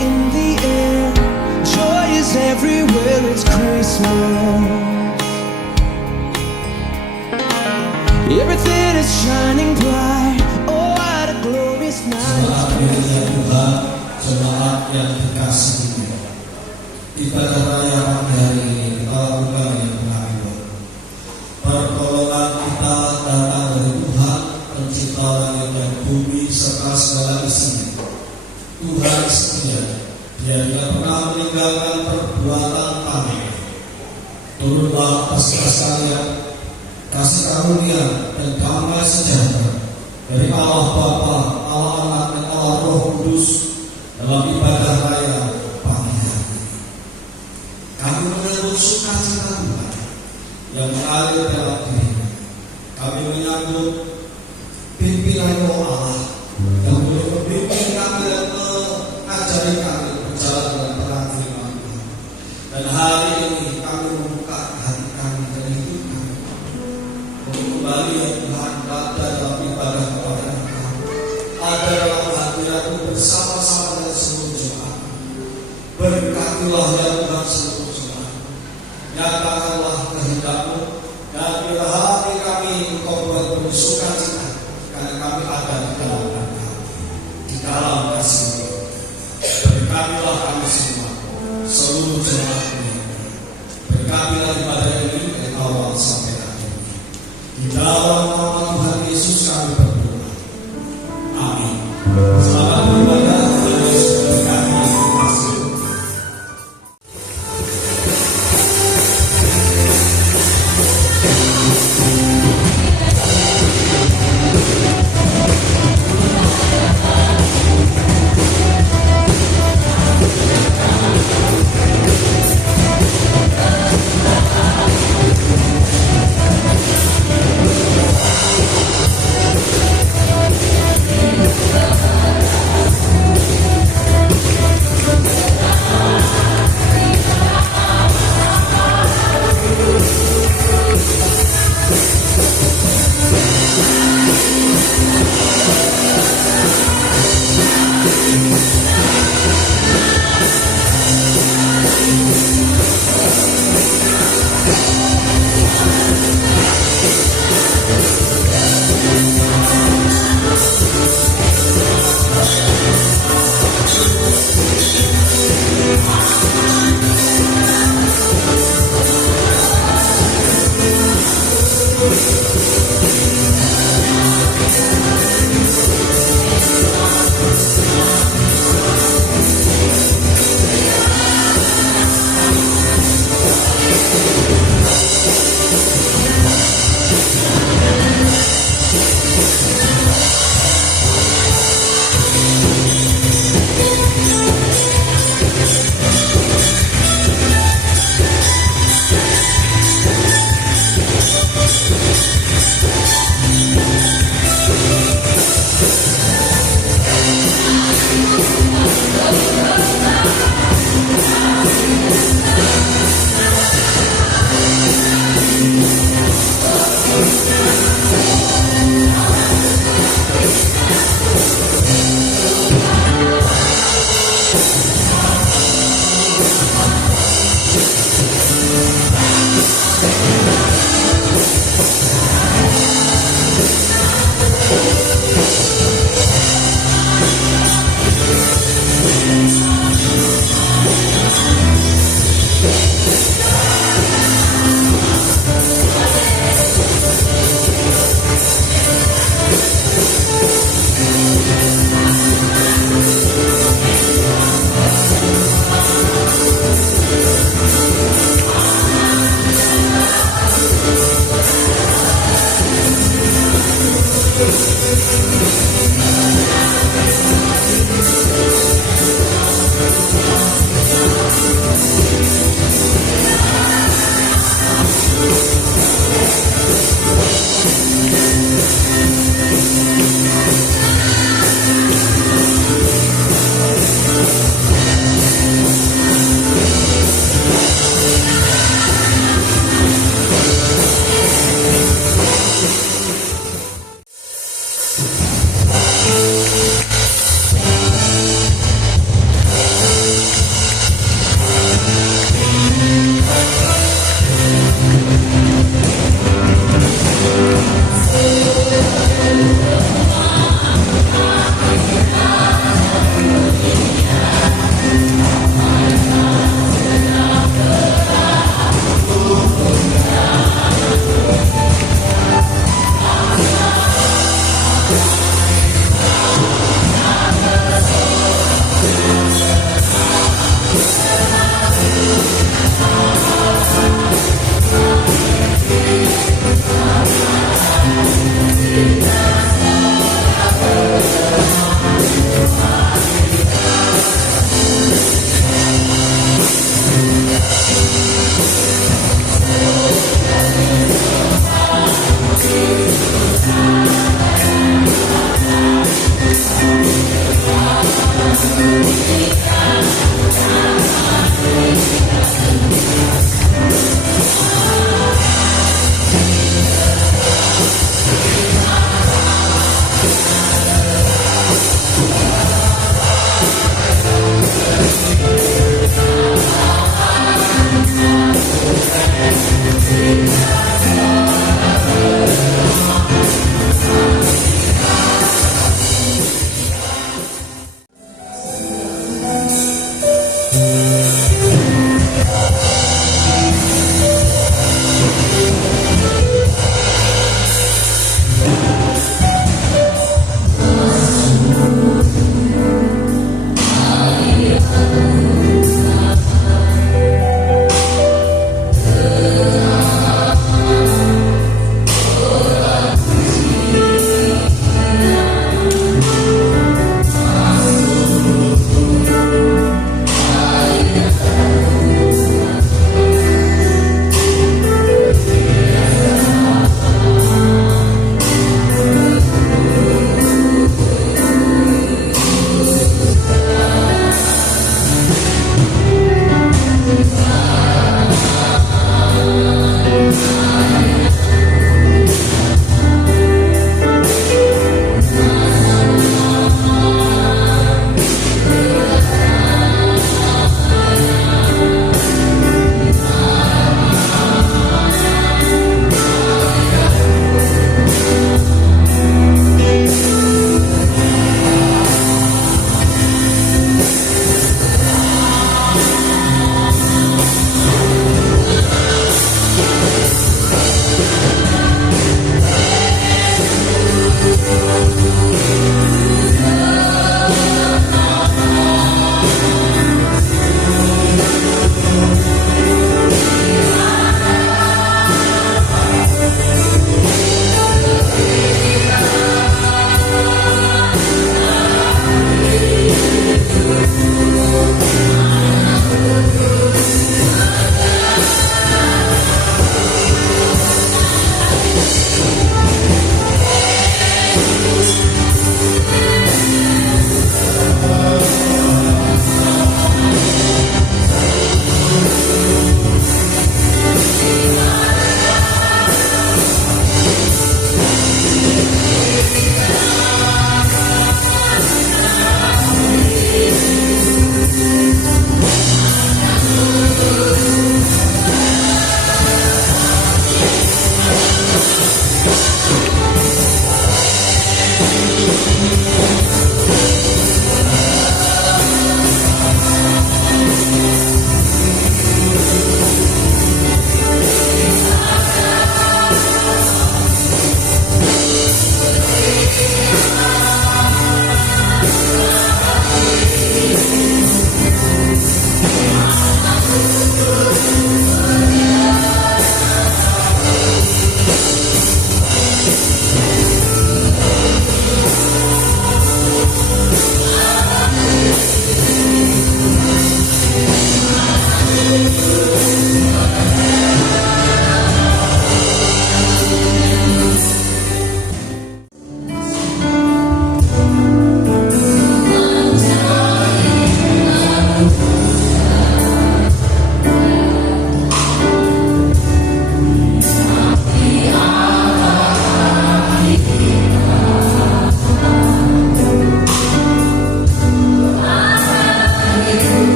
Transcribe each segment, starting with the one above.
in the air. Joy is everywhere, it's Christmas. Everything is shining bright. Oh, what a glorious night. Jemaat yang dikasihi, ibadah raya pagi hari ini kita lakukan yang mengakhir. Pertolongan kita datang dari Tuhan, pencipta langit dan bumi serta segala isinya. Tuhan setia, Dia tidak pernah meninggalkan perbuatan kami. Turunlah atas kita sekalian kasih karunia dan damai sejahtera dari Allah Bapa, Allah Anak dan Allah Roh Kudus dalam ibadah raya pagi hari ini. Kami menyambut sukacita Tuhan yang mengalir dalam diri. Kami menyambut pimpinan Roh Allah yang boleh membimbing kami dan mengajari kami berjalan dalam terang firman Tuhan. Dan hari ini kami membuka hati kami dan hidup kami untuk kembali ya Tuhan ada dalam ibadah kepada Engkau, ada dalam hadirat-Mu bersama-sama dengan seluruh jemaat. Berkatilah ya Tuhan seluruh jemaat. Nyatakanlah kehendak-Mu dan bila hati kami Engkau buat bersukacita karena kami ada di dalam Engkau, di dalam kasih-Mu. Berkatilah kami semua, seluruh jemaat ini. Berkatilah ibadah ini dari awal sampai akhir. Di dalam nama Tuhan Yesus kami berdoa. Amin. Selamat beribadah. Yesus berkati. Terima kasih.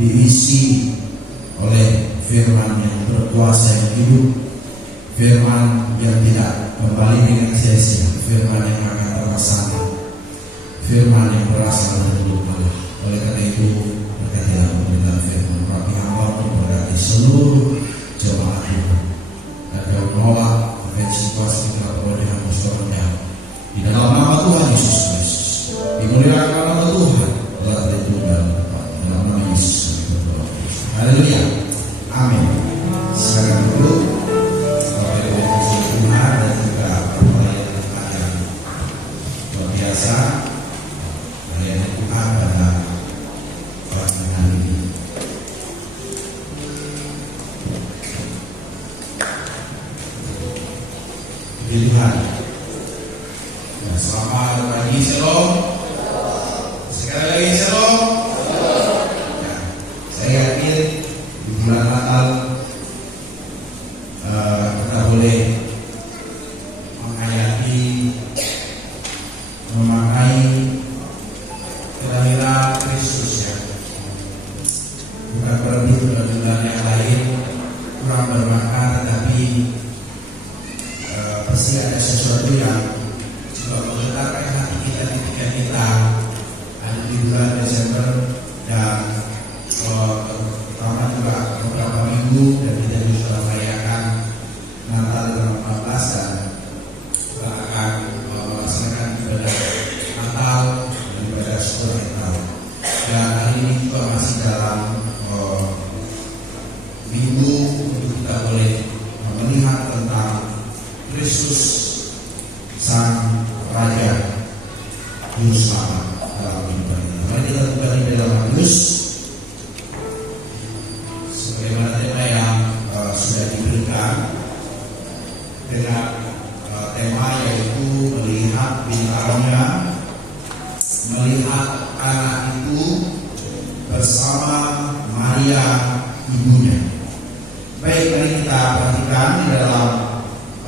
diisi oleh firman yang berkuasa yang hidup, firman yang tidak kembali dengan sia-sia, firman yang akan terlaksana, firman yang berasal dari mulut Allah. Oleh karena itu, berkatilah pemberitaan firman Rabi hamba memberkati seluruh jemaat Tuhan, dan kau menolak konvensi kuasa dengan muslimnya di dalam nama Tuhan Yesus Kristus. Dimuliakan nama Tuhan telah tertunggal dalam nama Yesus. Haleluya, amin. Sekarang dulu Bapak Ibu yang kasih Tuhan dan juga pelayanan Tuhan yang luar biasa, pelayanan Tuhan pada pagi hari ini. Puji Tuhan. Selamat pagi, shalom. Sekali lagi shalom. Saya yakin di bulan Natal kita boleh menghayati, memakai kelahiran Kristus ya. Bukan berarti bulan yang lain kurang bermakna, tetapi pasti ada sesuatu yang juga menggetarkan hati kita ketika kita ada di bulan Desember dan terutama juga beberapa minggu dan kita juga merayakan Natal 2014 dan akan melaksanakan ibadah Natal dan ibadah syukur Natal. Dan hari ini juga masih dalam minggu untuk kita boleh melihat tentang Kristus Sang Raja Juru Selamat dalam hidup kita. Mari kita kembali dalam Matius sebagaimana tema yang sudah diberikan dengan tema yaitu melihat bintangnya, melihat anak itu bersama Maria ibunya. Baik, mari kita perhatikan di dalam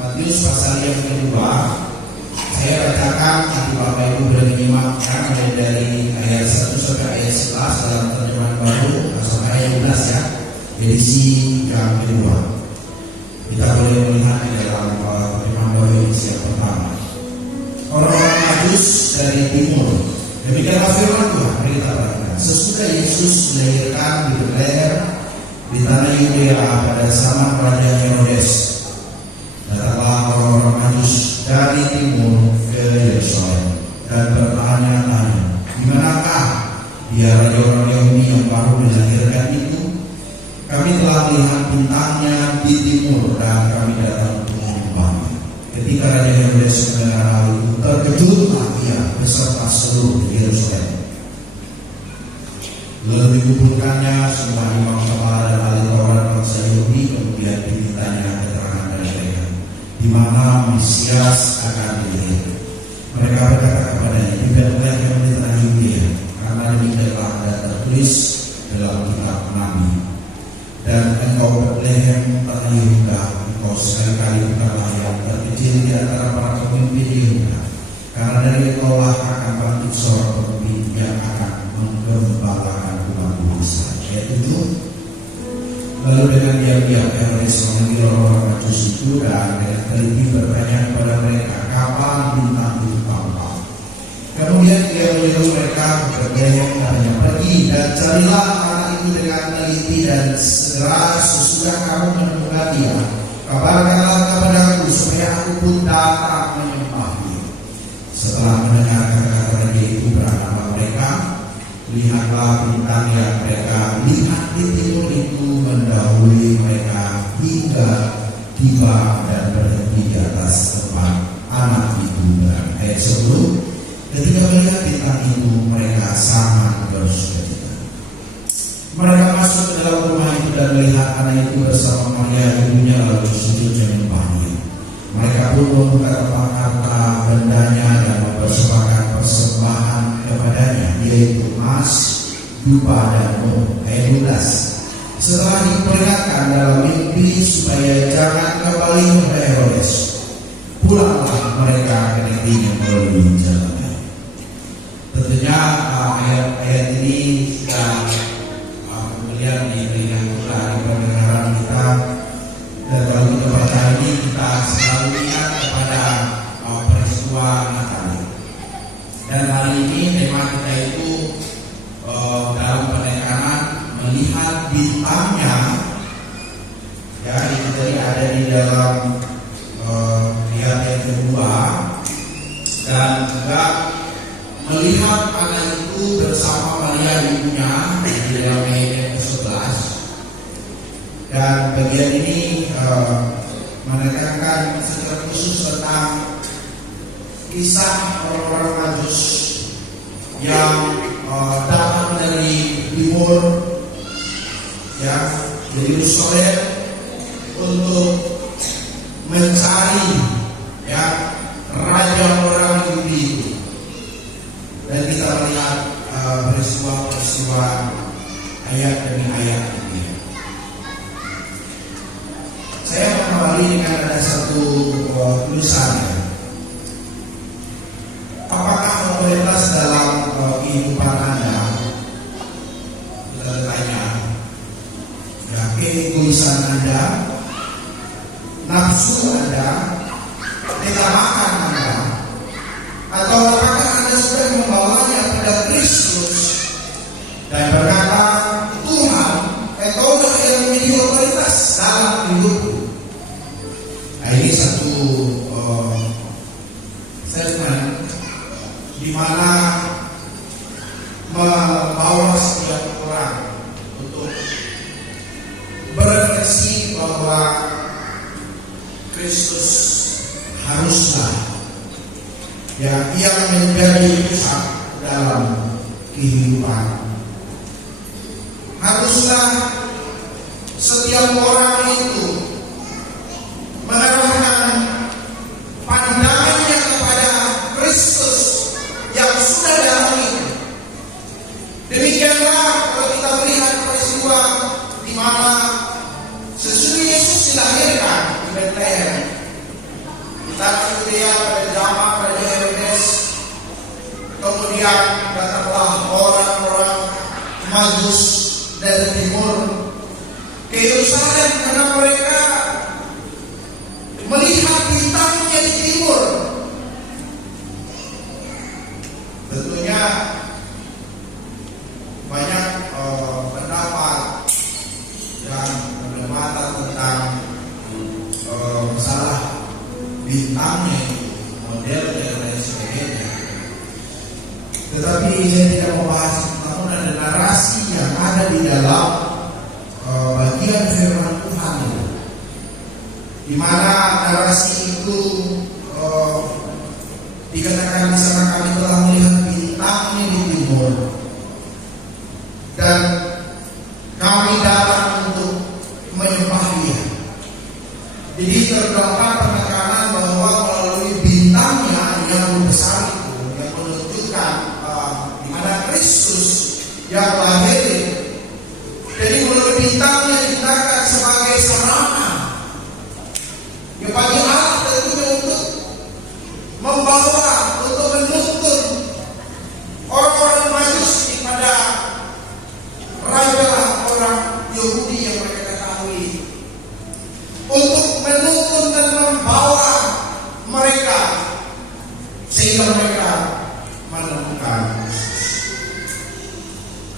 Matius pasal yang kedua. Saya bacakan, nanti Bapak Ibu boleh menyimakkan mulai dari ayat 1 sampai ayat 11 dalam terjemahan baru sampai ayat 12 ya, edisi yang kedua. Kita boleh melihat di dalam terjemahan baru edisi yang pertama. Orang-orang Majus dari timur, demikianlah firman Tuhan. Mari kita perhatikan. Sesudah Yesus dilahirkan di Betlehem di tanah Yudea pada zaman Raja Herodes, datanglah orang-orang Majus dari timur ke Yerusalem dan bertanya-tanya, di manakah dia raja orang Yahudi yang baru dilahirkan itu? Kami telah melihat bintangnya di timur dan kami datang untuk menyembahnya. Ketika Raja Herodes mendengar hal itu, terkejutlah ia beserta seluruh Yerusalem. Lalu dikumpulkannya semua imam kepala dan ahli Taurat bangsa Yahudi, kemudian dimintanya keterangan dari mereka di mana Mesias akan dilahirkan. Mereka berkata kepadanya, di Betlehem di tanah Yudea, karena demikianlah ada tertulis dalam kitab Nabi. Dan engkau Betlehem tanah Yehuda, engkau sekali-kali bukanlah yang terkecil di antara para pemimpin Yehuda, karena dari engkaulah akan bangkit seorang pemimpin yang akan menggembalakan umat bangsa. Ayat 7. Lalu dengan diam-diam Herodes memanggil orang-orang Majus itu dan dengan teliti bertanya kepada mereka kapan bintang itu tampak. Kemudian dia menyuruh mereka ke Betlehem, katanya, pergi dan carilah anak itu dengan teliti, dan segera sesudah kamu menemukan dia, kabarkanlah kepadaku supaya aku pun datang menyembahnya. Setelah mendengar kata-kata raja itu berangkatlah mereka. Lihatlah bintang yang mereka lihat di timur itu mendahului mereka hingga tiba dan berhenti di atas tempat anak itu berada. Ayat 10. Ketika melihat bintang itu mereka sangat bersukacita. Mereka masuk ke dalam rumah itu dan melihat anak itu bersama Maria ibunya, lalu sujud menyembahnya. Mereka pun membuka tempat harta bendanya dan mempersembahkan persembahan kepadanya, yaitu emas, dupa dan mur. Ayat 12. Setelah diperingatkan dalam mimpi supaya jangan kembali kepada Herodes, pulanglah mereka ke negerinya melalui jalan. Tentunya ayat-ayat ini sudah kemudian diberikan pula di pendengaran kita. Dan kalau kita baca ini, kita selalu ingat kepada peristiwa Natal. Dan hari ini tema kita itu dalam penekanan melihat bintangnya. Ya, itu tadi ada di dalam lihat yang kedua, dan juga melihat anak itu bersama Maria ibunya di dalam ayat ke-11. Dan bagian ini menekankan secara khusus tentang kisah orang-orang Majus yang datang dari timur, ya, dari Yerusalem untuk mencari, ya, raja orang Yahudi itu. Dan kita melihat peristiwa-peristiwa ayat demi ayat ini. Saya mengawali dengan ada satu tulisan. Apakah otoritas dalam kehidupan Anda? Kita bertanya, ya, keegoisan Anda, nafsu Anda, tega makan Anda, atau apakah Anda sudah membawanya pada Kristus dan berkata, Tuhan, Engkau yang memiliki otoritas dalam hidupku. Nah, ini satu statement di mana membawa setiap orang untuk berefleksi bahwa Kristus haruslah yang menjadi pusat dalam kehidupan. Haruslah setiap orang itu mengarahkan pandangannya kepada Kristus yang sudah dalam itu. Demikianlah kalau kita melihat peristiwa di mana sesudah Yesus dilahirkan di Bethlehem, di tanah Yudea pada zaman Raja Herodes. Kemudian datanglah orang-orang Majus dari timur ke Yerusalem karena mereka melihat bintangnya di timur. Tentunya banyak pendapat dan perdebatan tentang masalah bintangnya, modelnya dan lain sebagainya. Tetapi saya tidak membahas, namun ada narasi yang ada di dalam bagian firman Tuhan itu, di mana narasi itu dikatakan di sana kami telah melihat bintangnya di timur dan kami datang untuk menyembah Dia. Jadi terdapat penekanan bahwa melalui bintangnya yang besar itu yang menunjukkan di mana Kristus yang lahir. Jadi melalui bintangnya dikatakan sebagai sarana yang bagi Allah tentunya untuk membawa, untuk menuntun orang-orang Majus kepada raja orang Yahudi yang mereka ketahui, untuk menuntun dan membawa mereka sehingga mereka menemukan Yesus.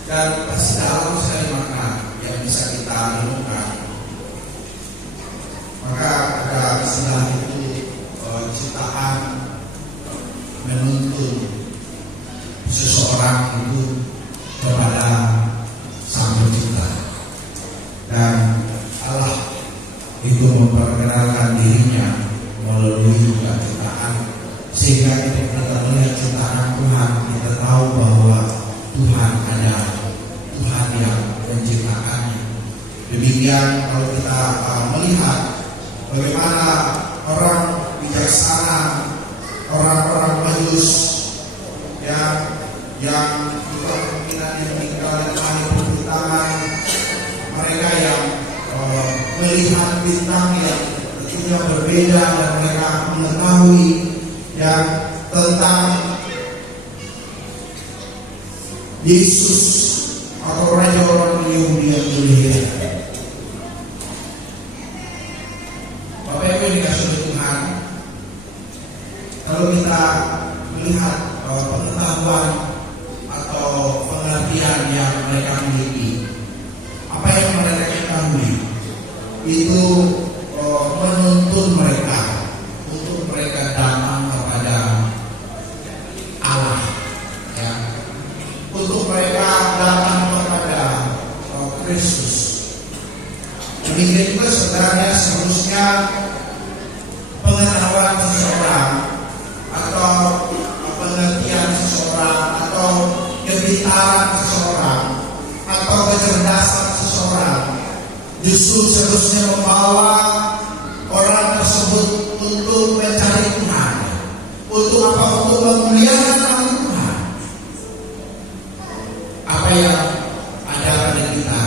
Dan pasti dalam sekali makna yang bisa kita renungkan. Maka ada istilah itu ciptaan menuntun seseorang itu kepada Sang Pencipta, dan Allah itu memperkenalkan dirinya melalui juga ciptaan, sehingga ketika kita melihat ciptaan Tuhan, kita tahu bahwa Tuhan ada, Tuhan yang menciptakannya. Demikian kalau kita melihat bagaimana orang bijaksana, orang-orang Majus yang juga kemungkinan meninggal dengan perbuatan mereka yang melihat bintang yang tentunya berbeda, dan mereka mengetahui yang tentang Yesus atau raja orang Yahudi yang itu menuntun mereka untuk mereka datang kepada Allah, ya, untuk mereka datang kepada Kristus. Demikian juga sebenarnya seharusnya pengetahuan seseorang atau pengertian seseorang atau kepintaran seseorang atau kecerdasan seseorang justru seharusnya membawa orang tersebut untuk mencari Tuhan. Untuk apa? Untuk memuliakan nama Tuhan. Apa yang ada pada kita,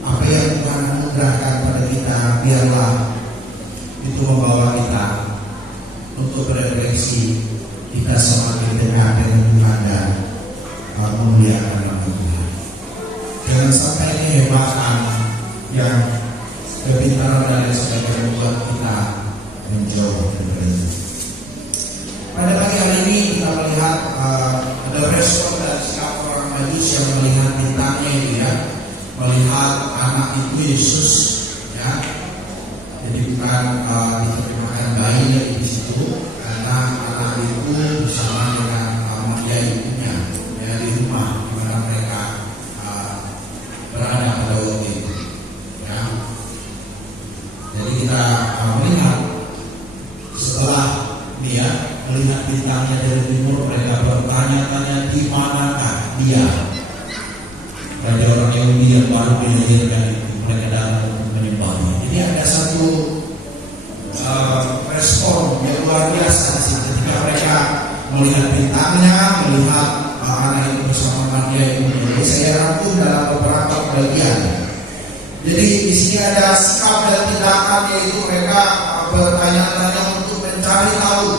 apa yang Tuhan anugerahkan pada kita, biarlah itu membawa kita untuk berefleksi, kita semakin dekat dengan Tuhan dan memuliakan nama Tuhan. Jangan sampai kehebatan yang kepintaran dan sebagainya membuat kita menjauh dari itu. Pada pagi hari ini kita melihat ada respon dari sikap orang Majus yang melihat bintangnya ini, ya, melihat anak itu Yesus, ya. Jadi bukan diterjemahkan bayi di situ, karena anak itu bersama dengan Maria ibunya, ya, di rumah di mana mereka berada pada waktu itu, ya. Jadi kita melihat setelah dia melihat bintangnya dari timur, mereka bertanya-tanya di manakah dia. Bagi orang Yahudi yang baru dilahirkan itu, mereka datang untuk menyembahnya. Jadi ada satu respon yang luar biasa ketika mereka melihat bintangnya, melihat anak itu bersama Maria itu. Jadi saya rangkum dalam beberapa bagian. Jadi di sini ada sikap dan tindakan, yaitu mereka bertanya-tanya untuk mencari tahu,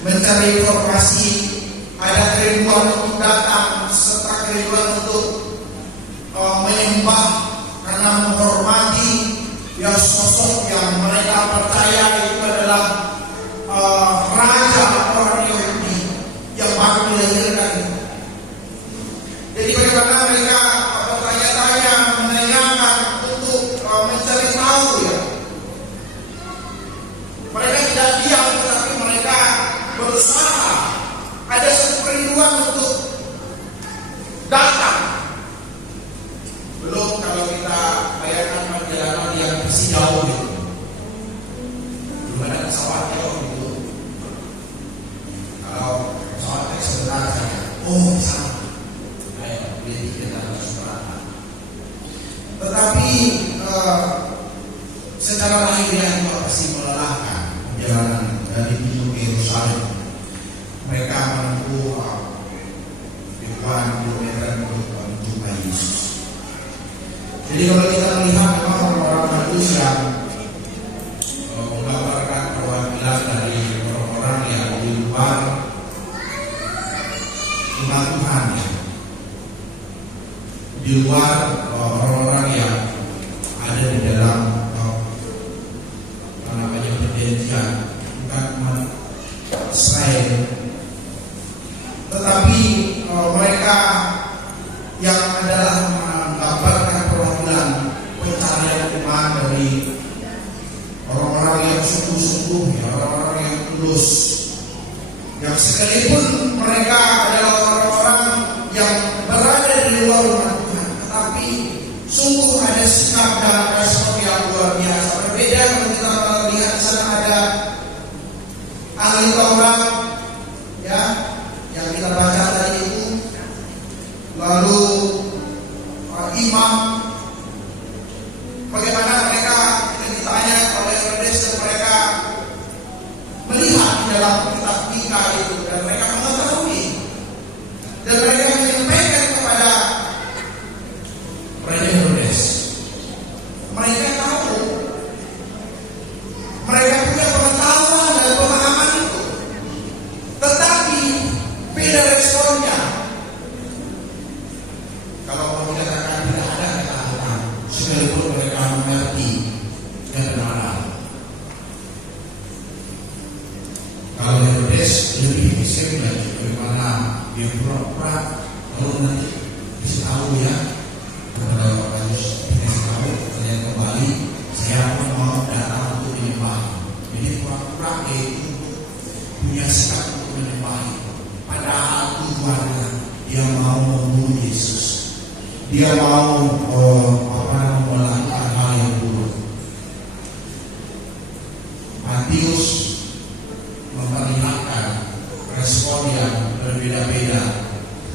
mencari informasi, ada kerinduan untuk datang serta kerinduan untuk menyembah karena menghormati yang sosok yang mereka percaya itu adalah raja orang Yahudi yang baru dilahirkan. Jadi bagaimana mereka bertanya-tanya, menanyakan untuk mencari tahu, ya. Mereka tidak diam, tetapi mereka berusaha. Ada satu kerinduan untuk datang. Belum kalau kita bayangkan perjalanan yang masih jauh gitu. Belum ada pesawat jauh gitu. Kalau pesawatnya sebentar saja, sama. Jadi kita harus berangkat. Tetapi secara lahiriah juga pasti melelahkan perjalanan dari pintu ke Yerusalem. Mereka menempuh ribuan kilometer untuk menjumpai Yesus. Jadi kalau kita melihat memang orang-orang Majus yang menggambarkan perwakilan dari orang-orang yang di luar umat Tuhan, ya. Di luar orang-orang yang ada di dalam perjanjian, bukan umat Israel, tetapi mereka yang adalah menggambarkan perwakilan pencarian iman dari orang-orang yang sungguh-sungguh, ya, orang-orang yang tulus, yang sekalipun mereka adalah orang-orang yang berada di luar umat Tuhan, tetapi sungguh ada sikap dan respon yang luar biasa. Berbeda kalau kita melihat di sana ada ahli Taurat, ya, yang kita baca tadi itu, lalu imam. Bagaimana mereka ditanya oleh Herodes, dan mereka melihat di dalam kitab Mika itu, dan mereka mengetahui, dan mereka menyampaikan kepada Raja Herodes. Mereka tahu, mereka punya pengetahuan dan pemahaman itu, tetapi beda responnya. Kalau mau dikatakan tidak ada ketahuan, sekalipun mereka mengerti kebenaran. Kalau Herodes lebih bisa belajar bagaimana dia pura-pura, lalu nanti bisa tahu, ya, kalau harus dikasih tahu, ternyata kembali dia mau melakukan hal yang buruk. Matius memperlihatkan respon yang berbeda-beda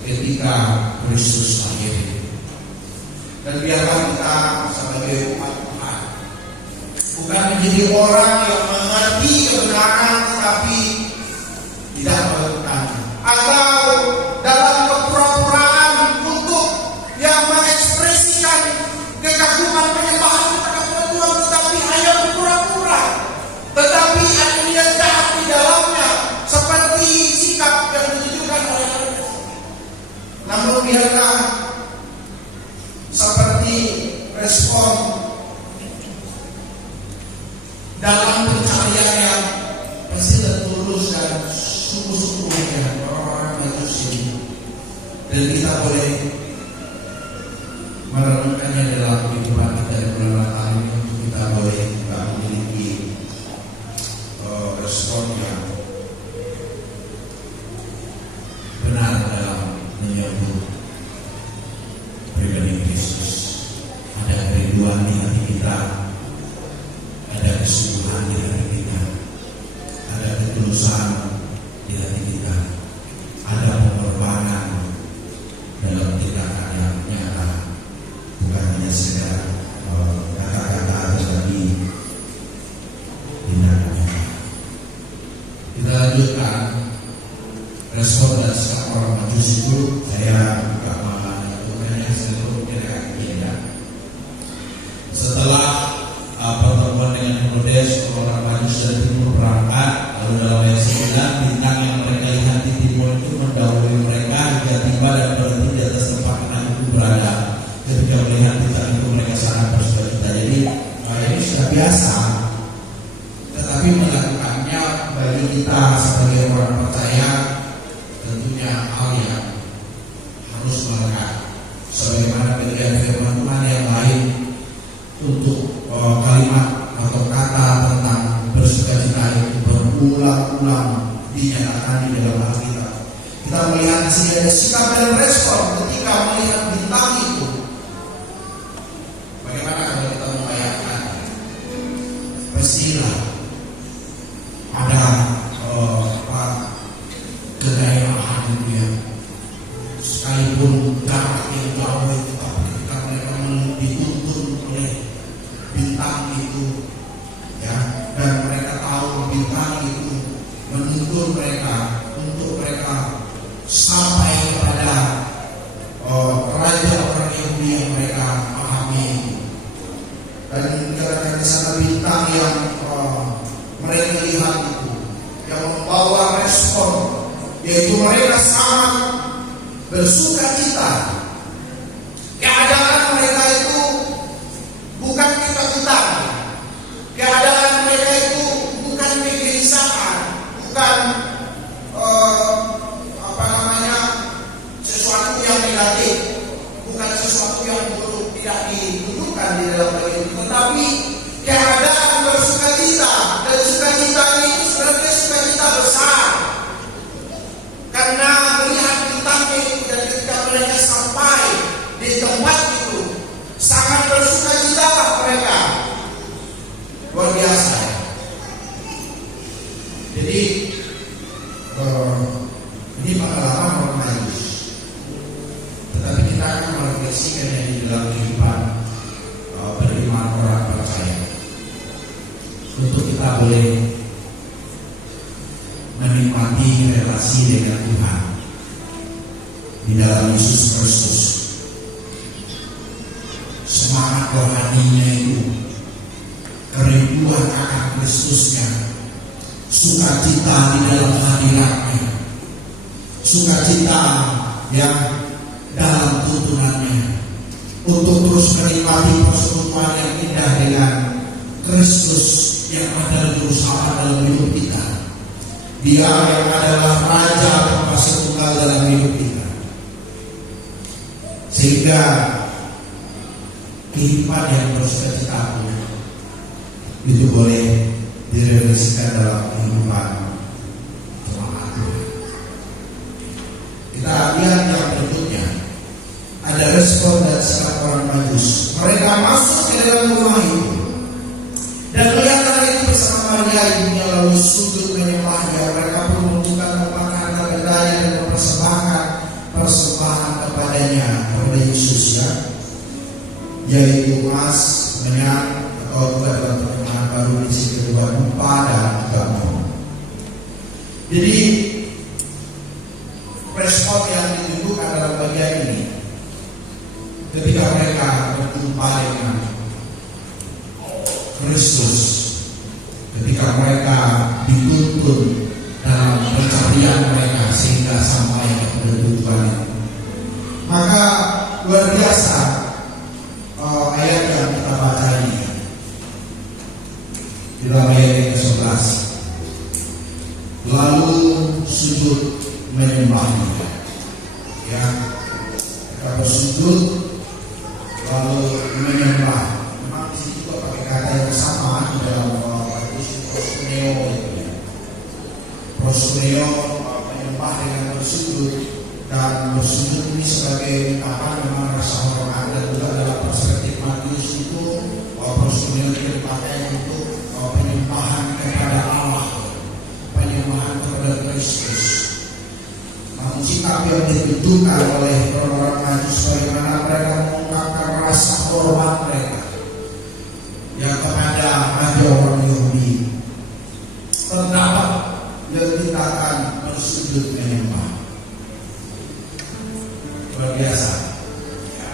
ketika Kristus lahir. Dan biarlah kita sebagai umat Tuhan bukan menjadi orang yang mengerti kebenaran tetapi tidak melakukan, atau dalam kepura-puraan untuk yang mengekspresikan kekaguman penyembahan kepada Tuhan tetapi hanya berpura-pura, tetapi ada niat jahat di dalamnya seperti sikap yang ditunjukkan oleh mereka. Namun biarlah seperti respon dalam pencarian yang bersih dan tulus dan sungguh-sungguhnya orang Majus ini, dan kita boleh merenungkannya dalam kehidupan kita di bulan Natal ini, untuk kita boleh memiliki respon yang benar dalam menyambut pribadi Kristus. Ada kerinduan di hati kita, ada kesungguhan di hati kita, ada ketulusan di hati kita, ada pengorbanan dalam tindakan yang nyata, bukan hanya sekedar kata-kata tetapi tindakannya. Kita lanjutkan respon dan sikap orang Majus itu. Saya buka menentukannya seluruhnya ya. Setelah pertemuan dengan Herodes, orang Majus dari timur berangkat. Lalu dalam ayat 9, bintang yang mereka lihat di timur itu mendahului mereka hingga tiba dan berhenti di atas tempat anak itu berada. Ketika melihat bintang itu mereka sangat bersukacita. Jadi ini sudah biasa, tetapi melakukannya bagi kita sebagai orang percaya tentunya hal yang harus melekat. Sebagaimana bagian firman Tuhan yang lain untuk kalimat atau kata tentang bersukacita itu berulang-ulang dinyatakan di dalam Alkitab. Kita melihat di sini ada sikap dan respon ketika melihat bintang itu. Bagaimana kalau kita membayangkan pastilah ada kegairahan itu ya, sekalipun jarak yang jauh itu, tapi ketika mereka dituntun oleh bintang itu ya, dan mereka tahu bintang itu menuntun mereka untuk mereka sampai kepada raja orang Yahudi yang mereka pahami. Dan karena di sana bintang yang mereka lihat itu yang membawa respon, yaitu mereka sangat bersukacita. Keadaan mereka itu bukan ketakutan, keadaan mereka itu bukan kegelisahan, bukan sesuatu yang negatif, bukan sesuatu yang buruk, tidak ditunjukkan di dalam bagian itu, tetapi keadaan bersukacita. Dan sukacita ini sebenarnya sukacita besar, karena melihat bintang itu, dan ketika mereka sampai di tempat itu sangat bersukacita mereka, luar biasa. Jadi ini pengalaman orang Majus, tetapi kita akan merefleksikannya di dalam kehidupan beriman orang percaya, untuk kita boleh menikmati relasi dengan Tuhan di dalam Yesus Kristus. Semangat rohaninya itu, kerinduan akan Kristusnya, sukacita di dalam hadiratnya, sukacita yang dalam tuntunannya, untuk terus menikmati persekutuan yang indah dengan Kristus yang ada berusaha dalam hidup kita. Dia yang adalah Raja Pemasih Tunggal dalam hidup kita, sehingga kehidupan yang bersukacita itu boleh direfleksikan dalam kehidupan jemaat Tuhan. Kita lihat yang berikutnya, ada respon dan sikap orang Majus. Mereka masuk ke dalam rumah itu dan melihat anak itu bersama Maria ibunya, lalu sujud menyembahnya. Mereka pun membuka tempat harta bendanya dan mempersembahkan persembahan kepadanya, kepada Yesus, ya, yaitu emas, minyak, atau juga dalam terjemahan baru di sini kedua dupa dan juga emas. Jadi respon yang ditunjukkan dalam bagian ini ketika mereka berjumpa dengan Kristus, ketika mereka dituntun dalam pencarian mereka sehingga sampai kepada tujuan itu. Maka luar biasa ayat yang kita baca ini di dalam ayat 11. Lalu sujud menyembahnya, ya, kita bersujud lalu menyembah. Memang di situ juga pakai kata yang sama di dalam proskuneo itu, ya. Proskuneo menyembah dengan bersujud, dan bersujud ini sebagai ungkapan memang rasa hormat. Dan juga dalam perspektif Matius itu proskuneo itu dipakai untuk penyembahan kepada Allah, penyembahan kepada Kristus. Namun sikap yang ditunjukkan oleh orang-orang Majus bagaimana mereka mengungkapkan rasa hormat mereka yang kepada Nabi orang Yahudi, terdapat yang dikatakan bersujud menyembah. Luar biasa, ya.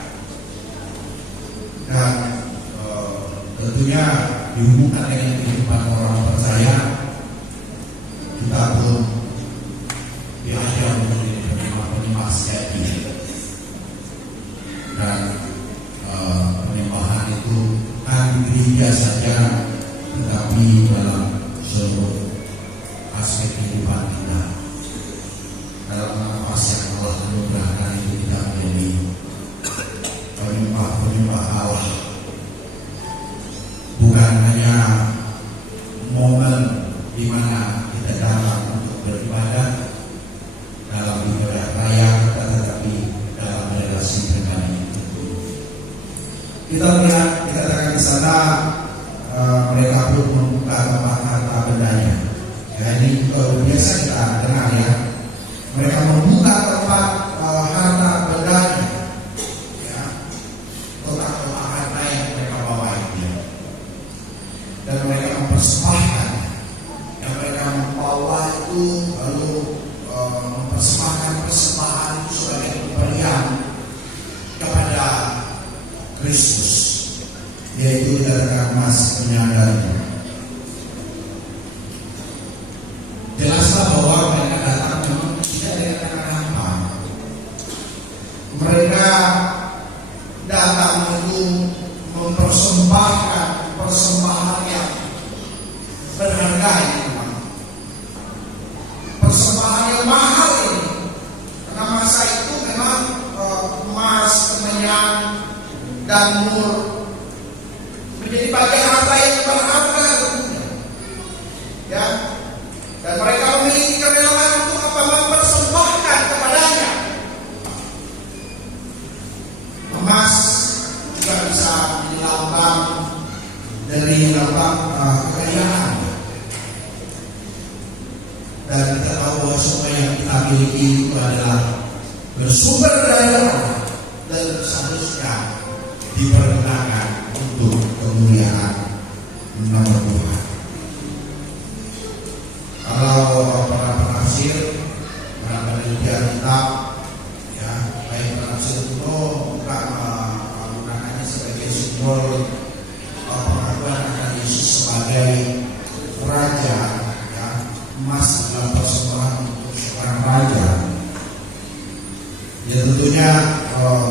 Dan tentunya dihubungkan dengan kehidupan orang percaya, kita pun diajar menjadi penyembah sejati. Dan penyembahan itu bukan di gereja saja, tetapi dalam seluruh aspek kehidupan kita. Dalam nafas yang Allah anugerahkan itu kita menjadi penyembah Allah. Bukan hanya momen di mana kita datang untuk beribadah dalam ibadah raya, tetapi dalam relasi pribadi. Kita lihat dikatakan di sana mereka pun membuka tempat harta bendanya. Ya, ini biasa kita dengar, ya. Mereka membuka tempat harta bendanya, ya, kotak-kotak harta yang mereka bawa itu, dan mereka mempersembahkan yang mereka membawa itu, lalu mempersembahkan persembahan itu sebagai pemberian kepada Kristus, yaitu dari emas, minyak, dan jelaslah bahwa mereka datang memang tidak dengan apa. Mereka datang untuk mempersembahkan persembahan yang berharga ini, persembahan yang mahal ini, karena masa itu memang emas, minyak, dan mur menjadi bagian harta yang berharga, ya. Dan mereka memiliki kerelaan untuk mempersembahkan kepadanya. Emas juga bisa menjadi lambang dari lambang kekayaan. Dan kita tahu bahwa semua yang kita miliki itu adalah bersumber dari Allah dan seharusnya dipergunakan untuk kemuliaan nama Tuhan. Kalau para penafsir, para penelitian kitab, ya, baik penafsir kuno bukan menggunakannya sebagai simbol pengakuan akan Yesus sebagai raja, ya, emas adalah persembahan untuk seorang raja. Ya, tentunya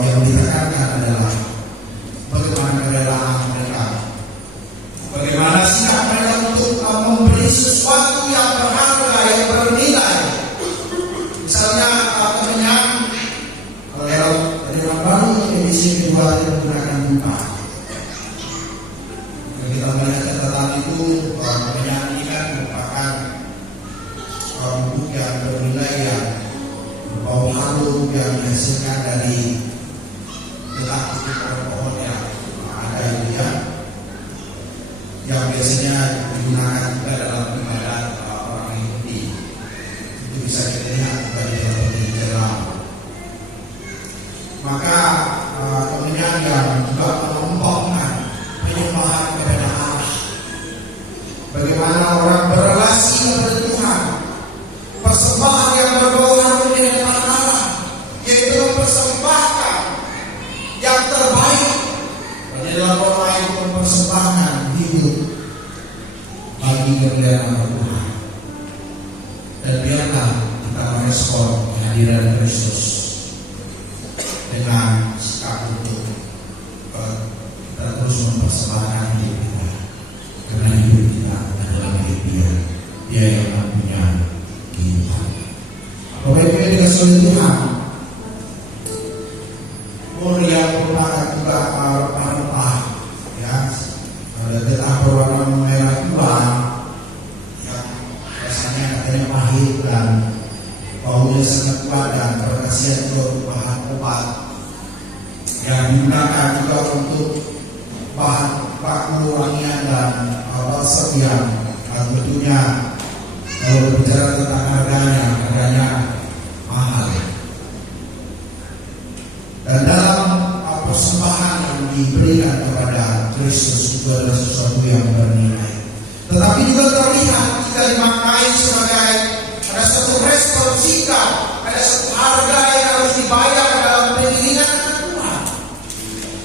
yang ditekankan adalah bagaimana kerelaan mereka, bagaimana sikap mereka untuk memberi sesuatu yang berharga, yang bernilai. Misalnya minyak, kalau dalam baru edisi kedua menggunakan dupa. Kita melihat catatan itu, minyak ini kan merupakan bubuk yang bernilai, yang bau harum yang dihasilkan dari digunakan juga dalam ibadat orang Yahudi. Itu bisa dilihat dari dalam penjelasan. Maka kemudian yang juga mengelompokkan penyembahan kepada Allah. Bagaimana orang berrelasi kepada Tuhan. Persembahan yang berbau di hadapan Allah, yaitu mempersembahkan yang terbaik. Pada dalam doa itu mempersembahkan hidup bagi kemuliaan Tuhan. Dan biarlah kita merespon kehadiran Kristus dengan sikap untuk kita terus mempersembahkan hidup kita, karena hidup kita adalah milik Dia. Dia yang mempunyai kehidupan. Bapak Ibu yang dikasihi oleh Tuhan, mulia merupakan juga rempah-rempah, ya, ada getah berwarna merah tua yang rasanya katanya pahit dan baunya sangat kuat dan berkhasiat untuk bahan obat yang digunakan juga untuk bahan baku wangian dan balsam yang tentunya kalau berbicara tentang harganya mahal. Dan dalam persembahan yang diberikan kepada Kristus itu adalah sesuatu yang bernilai. Tetapi juga terlihat jika dimaknai sebagai ada satu respon sikap, ada satu harga yang harus dibayar dalam pengiringan Tuhan.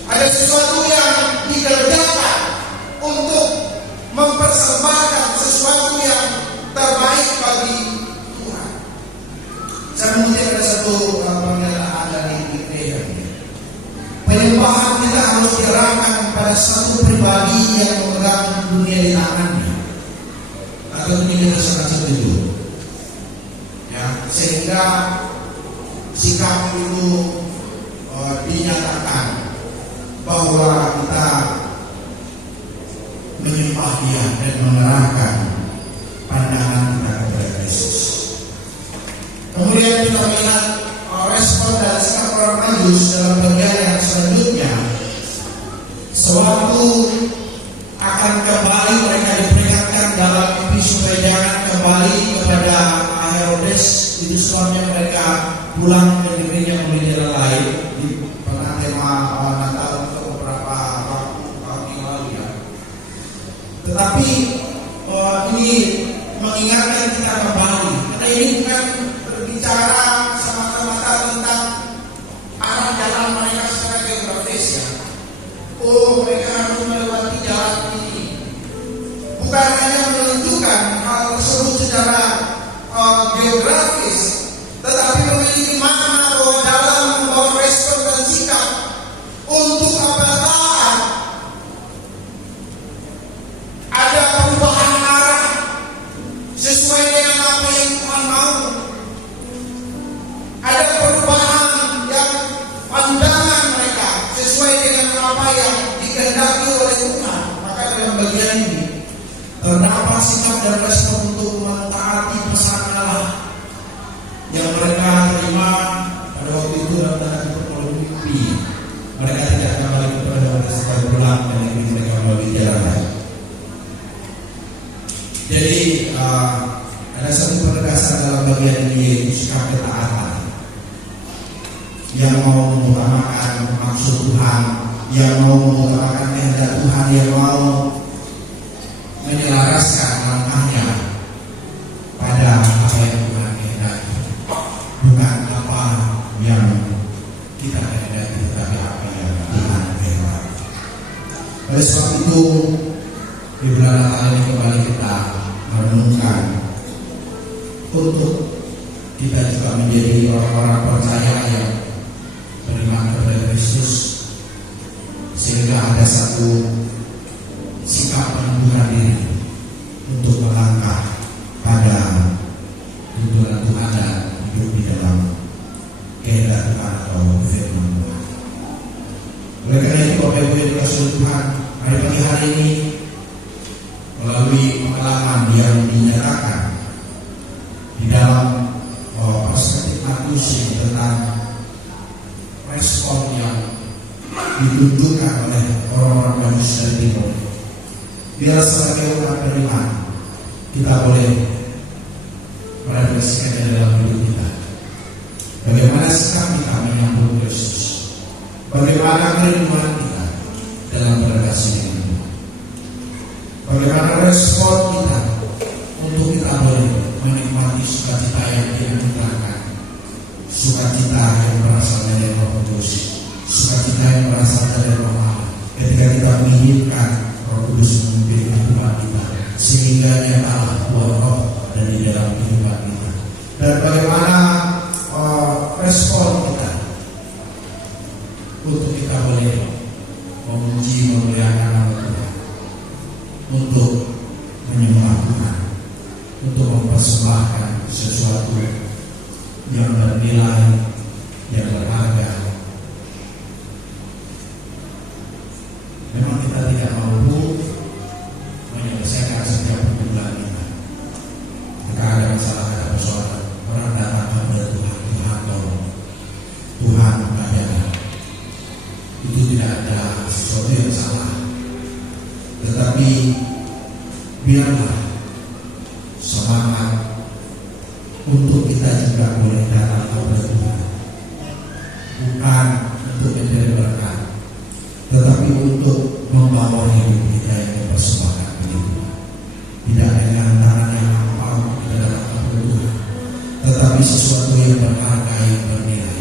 Ada sesuatu yang dikerjakan untuk mempersembahkan sesuatu yang terbaik bagi Tuhan. Saya mengutip ada satu pernyataan dari Peter. Penyembahan kita harus diarahkan pada satu pribadi yang memegang dunia di tangannya. Atau ini kita sangat setuju. Ya, sehingga sikap itu dinyatakan bahwa kita menyembah Dia dan mengerahkan pandangan kita kepada Kristus. Kemudian kita melihat respon dari sikap orang Majus dalam bagian yang selanjutnya. Sewaktu akan kembali mereka diperingatkan dalam mimpi supaya jangan kembali kepada Herodes. Itu sebabnya mereka pulang ke negerinya melalui jalan lain. Pernah tema Natal untuk beberapa tahun yang lalu ya. Tetapi ini mengingatkan kita kembali. Karena ini bukan berbicara semata-mata tentang arah jalan mereka secara geografis ya. Oh, mereka harus melewati jalan ini. Bukan hanya menunjukkan hal tersebut secara geografis, tetapi memiliki makna bahwa dalam membawa respon dan sikap untuk taat. Ada perubahan arah sesuai dengan apa yang Tuhan mau. Ada perubahan yang pandangan mereka sesuai dengan apa yang dikehendaki oleh Tuhan. Maka dalam bagian ini terdapat sikap dan respon untuk mentaati pesan Allah yang mereka terima pada waktu itu dalam tanda kutip mimpi. Mereka tidak kembali kepada Herodes supaya pulang dan ini mereka melalui jalan lain. Jadi ada satu penegasan dalam bagian ini, yaitu sikap ketaatan yang mau mengutamakan maksud Tuhan, yang mau mengutamakan kehendak Tuhan, yang mau menyelaraskan langkahnya pada apa yang Tuhan kehendaki, bukan apa yang kita kehendaki, tetapi apa yang Tuhan kehendaki. Oleh sebab itu, di bulan Natal ini kembali kita merenungkan untuk kita juga menjadi orang-orang percaya yang beriman kepada Kristus, sehingga ada satu sikap pengunduran diri untuk melangkah pada tuntunan Tuhan dan hidup di dalam kehendak Tuhan atau firman Tuhan. Oleh karena itu, Bapak Ibu yang dikasihi Tuhan, pada pagi hari ini melalui pengalaman yang dinyatakan di dalam perspektif Matius tentang respon yang ditunjukkan oleh orang-orang Majus dari Timur, Biar sebagai umat beriman kita boleh merefleksikannya dalam hidup kita. Bagaimana sikap kita menyambut Kristus? Bagaimana kerinduan kita dalam berkasih dengan Tuhan? Bagaimana respon kita untuk kita boleh menikmati sukacita yang dianugerahkan, sukacita yang berasal dari Roh Kudus, sukacita yang berasal dari Roh Allah, ketika kita mengizinkan Roh Kudus memimpin kehidupan kita, sehingga nyatalah buah roh dari dalam kehidupan kita. Dan bagaimana respon kita untuk kita boleh memuji, memuliakan nama Tuhan, untuk menyembah Tuhan, untuk mempersembahkan sesuatu yang bernilai, yang berharga. Memang kita tidak mampu menyelesaikan setiap kebutuhan kita. Jika ada masalah, ada persoalan, orang datang kepada Tuhan, Tuhan tolong, Tuhan ajarkan. Itu tidak ada sesuatu yang salah. Tetapi biarlah semangat untuk kita juga boleh datang kepada Tuhan, bukan untuk mencari berkat, tetapi untuk membawa hidup kita yang dipersembahkan kepada Tuhan. Tidak dengan tangan yang lapang kita datang kepada Tuhan, tetapi sesuatu yang berharga, yang bernilai,